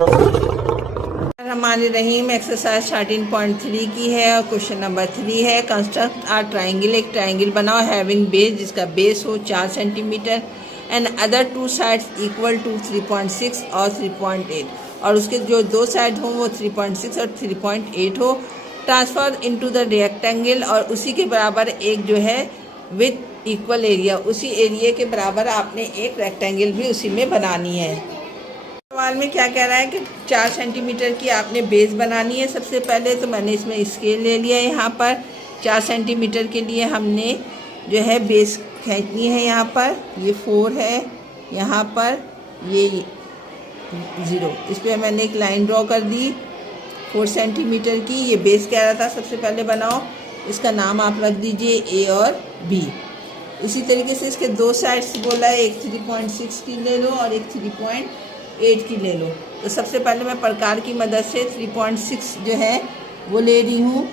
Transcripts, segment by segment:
हमारे रहीम एक्सरसाइज 13.3 की है और क्वेश्चन नंबर 3 है। कंस्ट्रक्ट आ ट्राइंगल, एक ट्राइंगल बनाओ हैविंग बेस, जिसका बेस हो 4 centimetre and other two sides equal to 3.6 और 3.8, और उसके जो दो साइड हो वो 3.6 और 3.8 हो। ट्रांसफर इनटू द रेक्टेंगल, और उसी के बराबर एक जो है विथ इक्वल एरिया, उसी एरिया के बराबर आपने एक रेक्टेंगल भी उसी में बनानी है। सवाल में क्या कह रहा है कि 4 सेंटीमीटर की आपने बेस बनानी है। सबसे पहले तो मैंने इसमें स्केल ले लिया। यहाँ पर 4 सेंटीमीटर के लिए हमने जो है बेस खींचनी है। यहाँ पर ये 4 है, यहाँ पर ये 0, इस पर मैंने एक लाइन ड्रॉ कर दी 4 सेंटीमीटर की। ये बेस कह रहा था सबसे पहले बनाओ, इसका नाम आप रख दीजिए A और B। इसी तरीके से इसके दो साइड्स बोला है, एक 3.6 की ले लो और एक 3.8 की ले लो। तो सबसे पहले मैं प्रकार की मदद से 3.6 जो है वो ले रही हूँ।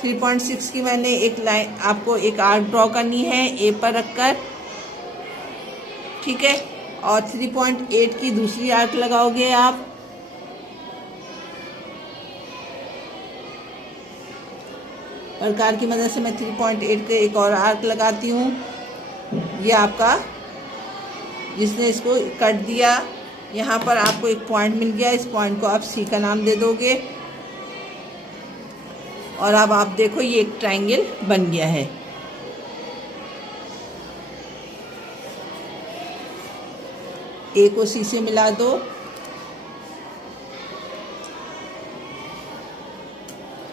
थ्री 3.6 की मैंने एक लाइन, आपको एक आर्क ड्रॉ करनी है A पर रखकर, ठीक है। और 3.8 की दूसरी आर्क लगाओगे आप। प्रकार की मदद से मैं 3.8 के एक और आर्क लगाती हूँ। ये आपका जिसने इसको कट दिया, यहाँ पर आपको एक पॉइंट मिल गया। इस पॉइंट को आप C का नाम दे दोगे और अब आप देखो ये एक ट्रायंगल बन गया है। A को C से मिला दो,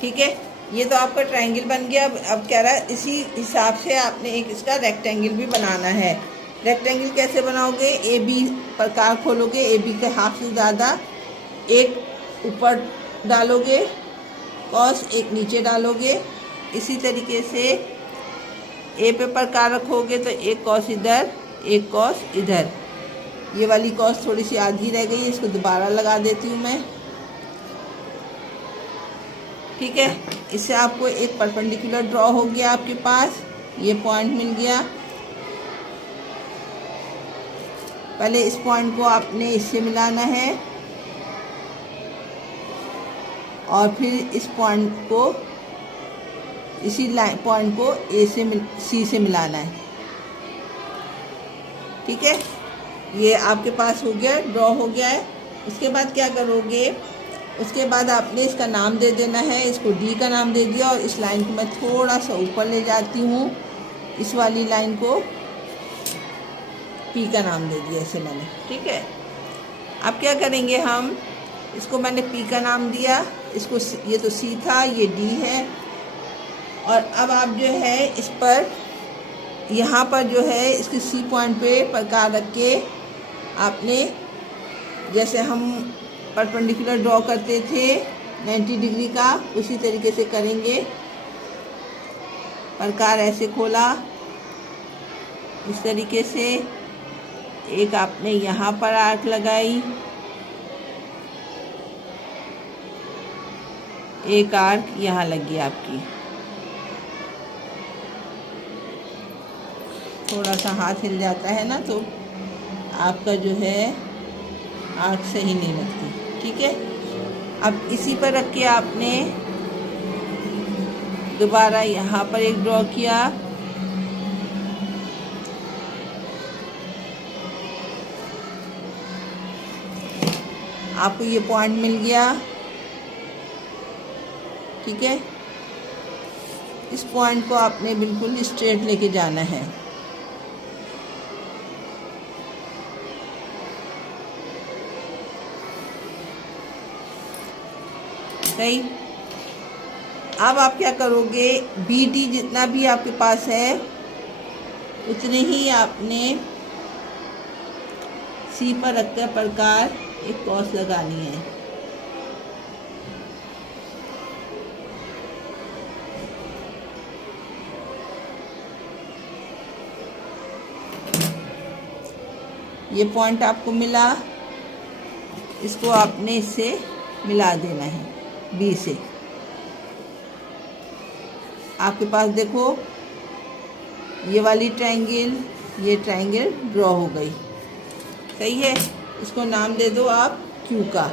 ठीक है। ये तो आपका ट्रायंगल बन गया। अब कह रहा है इसी हिसाब से आपने एक इसका रेक्टेंगल भी बनाना है। रेक्टेंगल कैसे बनाओगे? AB प्रकार खोलोगे, AB के हाफ से ज़्यादा एक ऊपर डालोगे कॉस, एक नीचे डालोगे। इसी तरीके से A पे प्रकार रखोगे तो एक कॉस इधर, एक कॉस इधर। ये वाली कॉस थोड़ी सी आधी रह गई, इसको दोबारा लगा देती हूँ मैं, ठीक है। इससे आपको एक परपेंडिकुलर ड्रॉ हो गया आपके पास, ये पॉइंट मिल गया। पहले इस पॉइंट को आपने इससे मिलाना है और फिर इस पॉइंट को, इसी लाइन पॉइंट को C से मिलाना है, ठीक है। ये आपके पास हो गया, ड्रॉ हो गया है। उसके बाद क्या करोगे? उसके बाद आपने इसका नाम दे देना है। इसको D का नाम दे दिया और इस लाइन को मैं थोड़ा सा ऊपर ले जाती हूँ, इस वाली लाइन को P का नाम दे दिया इसे मैंने, ठीक है। अब क्या करेंगे हम? इसको मैंने P का नाम दिया, इसको ये तो C था, ये D है। और अब आप जो है इस पर, यहाँ पर जो है इसके C पॉइंट पे प्रकार रख के आपने, जैसे हम परपेंडिकुलर ड्रॉ करते थे 90 डिग्री का, उसी तरीके से करेंगे। प्रकार ऐसे खोला, इस तरीके से एक आपने यहाँ पर आर्क लगाई, एक आर्क यहाँ लगी आपकी। थोड़ा सा हाथ हिल जाता है ना तो आपका जो है आर्क सही नहीं लगती, ठीक है। अब इसी पर रख के आपने दोबारा यहाँ पर एक ड्रॉ किया, आपको ये पॉइंट मिल गया, ठीक है। इस पॉइंट को आपने बिल्कुल स्ट्रेट लेके जाना है। सही। अब आप क्या करोगे? BD जितना भी आपके पास है उतने ही आपने C पर रखकर प्रकार एक कॉस लगानी है। ये पॉइंट आपको मिला, इसको आपने इससे मिला देना है B से। आपके पास देखो ये वाली ट्रायंगल, ये ट्रायंगल ड्रॉ हो गई। सही है, इसको नाम दे दो आप क्यू का,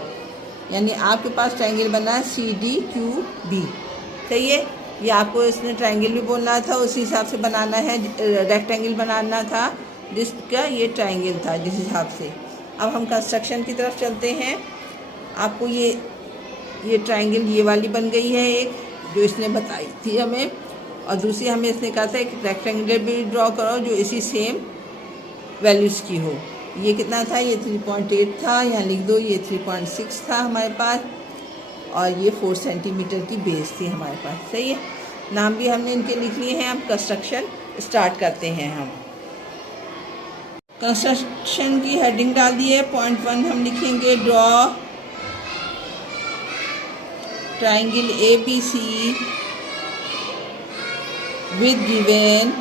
यानी आपके पास ट्रायंगल बना CDQB। सही है, ये आपको इसने ट्रायंगल भी बोलना था, उसी हिसाब से बनाना है। रेक्टेंगल बनाना था जिसका ये ट्रायंगल था, जिस हिसाब से। अब हम कंस्ट्रक्शन की तरफ चलते हैं। आपको ये ट्रायंगल ये वाली बन गई है एक, जो इसने बताई थी हमें, और दूसरी हमें इसने कहा था एक रेक्टेंगल भी ड्रॉ करो जो इसी सेम वैल्यूज़ की हो। ये कितना था, ये 3.8 था, यहाँ लिख दो। ये 3.6 था हमारे पास, और ये 4 सेंटीमीटर की बेस थी हमारे पास। सही है, नाम भी हमने इनके लिख लिए हैं। अब कंस्ट्रक्शन स्टार्ट करते हैं। हम कंस्ट्रक्शन की हेडिंग डाल दी है। पॉइंट 1 हम लिखेंगे, draw triangle ABC with given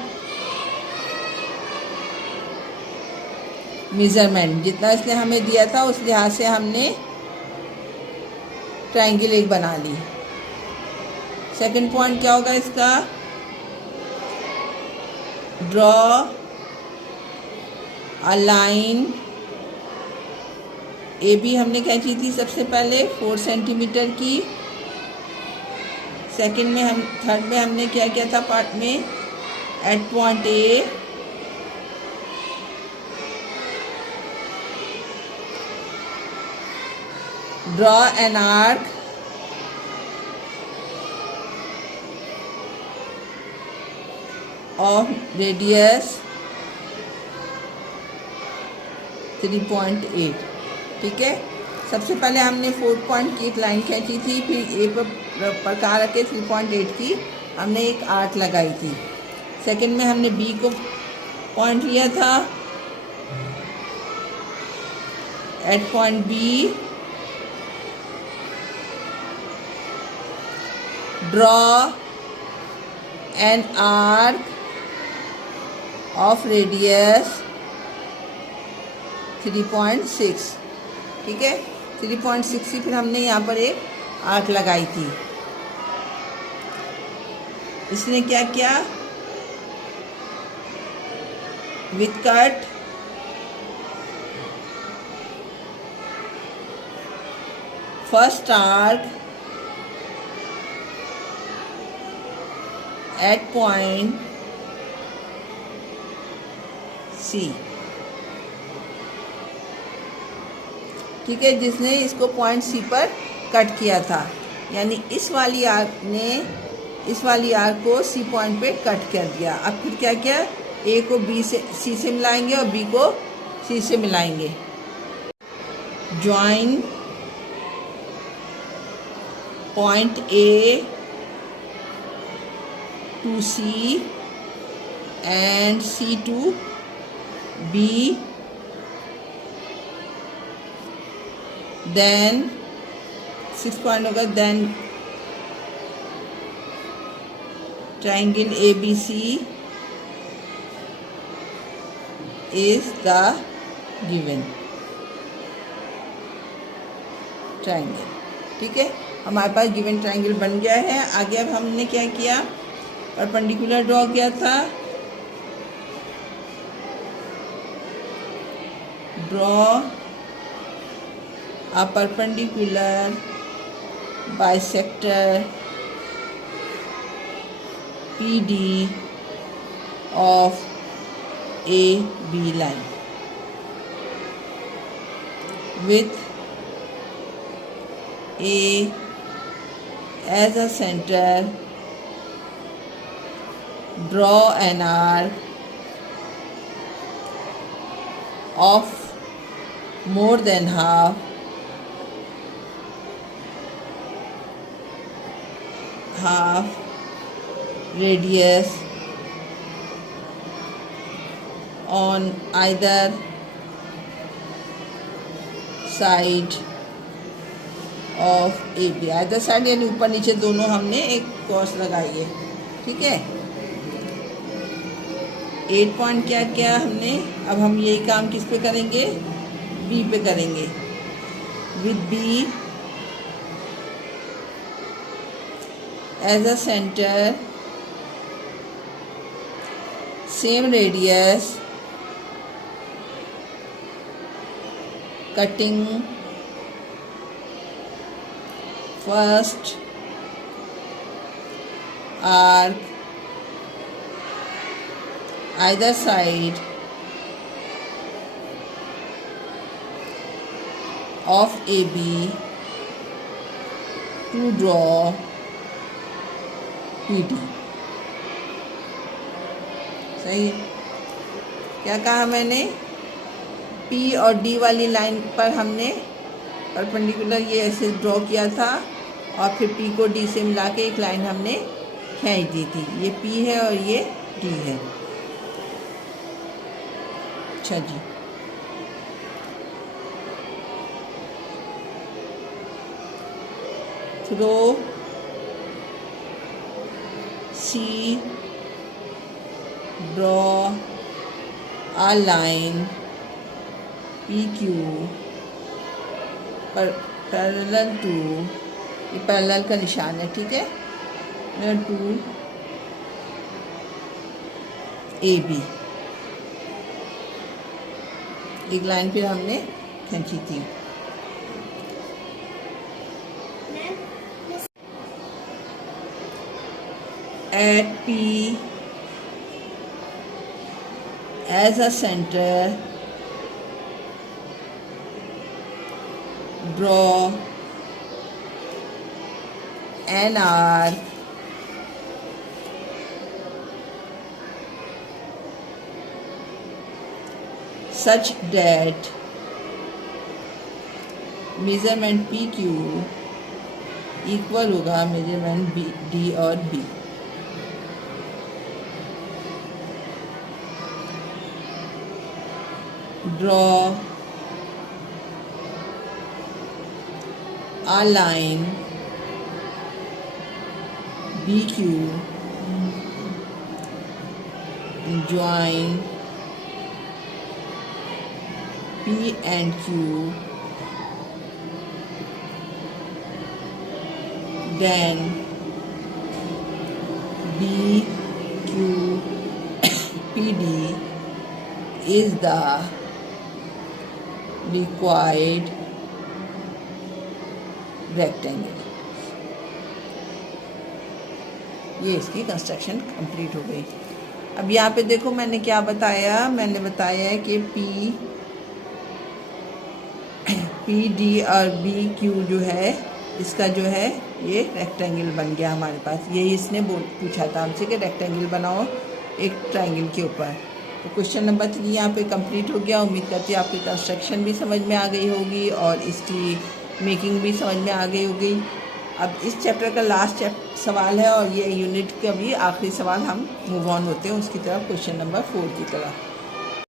measurement. जितना इसने हमें दिया था उस लिहाज से हमने ट्रायंगल एक बना ली। सेकंड पॉइंट क्या होगा इसका, ड्रॉ अ लाइन AB हमने क्या की थी सबसे पहले 4 सेंटीमीटर की। सेकंड में थर्ड में हमने क्या किया था पार्ट में, at point A draw an arc of radius 3.8। ठीक है, सबसे पहले हमने 4 पॉइंट की एक लाइन खींची थी, फिर ए पर प्रकार रखे 3.8 की हमने एक आर्क लगाई थी। सेकंड में हमने B को पॉइंट लिया था, at point B draw an arc of radius 3.6। ठीक है, 3.6 की फिर हमने यहाँ पर एक आर्क लगाई थी। इसने क्या किया, with cut first arc eight point C। ठीक है, जिसने इसको पॉइंट C पर कट किया था, यानी इस वाली आर्क ने इस वाली आर्क को C पॉइंट पे कट कर दिया। अब फिर क्या किया, A को C से मिलाएंगे और B को C से मिलाएंगे। Join point A to C and C to B, then 6 point होगा, then triangle ABC is the given triangle। ठीक है, हमारे पास गिवन ट्रायंगल बन गया है। आगे अब हमने क्या किया, परपेंडिकुलर ड्रॉ किया था। Draw a perpendicular bisector PD of AB line with A as a center. Draw an arc of more than half radius on either side of AB। either side यानी ऊपर नीचे दोनों हमने एक क्रॉस लगाई है। ठीक है, 8 पॉइंट क्या किया हमने, अब हम यही काम किस पे करेंगे, B पे करेंगे। With B as a center same radius, cutting first arc either side of AB to draw PD। सही है। क्या कहा मैंने? P और D वाली लाइन पर हमने परपेंडिकुलर ये ऐसे ड्रॉ किया था और फिर P को D से मिला के एक लाइन हमने खींच दी थी। ये P है और ये D है। अच्छा जी, throw C, draw a line PQ parallel to, ये पैरेलल का निशान है, ठीक है, टू AB। एक लाइन फिर हमने खींची थी। At P as a center, draw an arc such that measurement PQ equal होगा मेजरमेंट D और B। Draw a line BQ join P and Q, then BQ PD is the required rectangle। ये इसकी construction complete हो गई। अब यहाँ पे देखो मैंने क्या बताया, मैंने बताया है कि पी डी और बी क्यू जो है इसका जो है ये रेक्टेंगल बन गया हमारे पास। यही इसने पूछा था हमसे कि रेक्टेंगल बनाओ एक ट्रायंगल के ऊपर। तो क्वेश्चन नंबर 3 यहाँ पे कंप्लीट हो गया। उम्मीद करती हूँ आपकी कंस्ट्रक्शन भी समझ में आ गई होगी और इसकी मेकिंग भी समझ में आ गई होगी। अब इस चैप्टर का लास्ट सवाल है और ये यूनिट का भी आखिरी सवाल, हम मूव ऑन होते हैं उसकी तरफ, क्वेश्चन नंबर 4 की तरफ।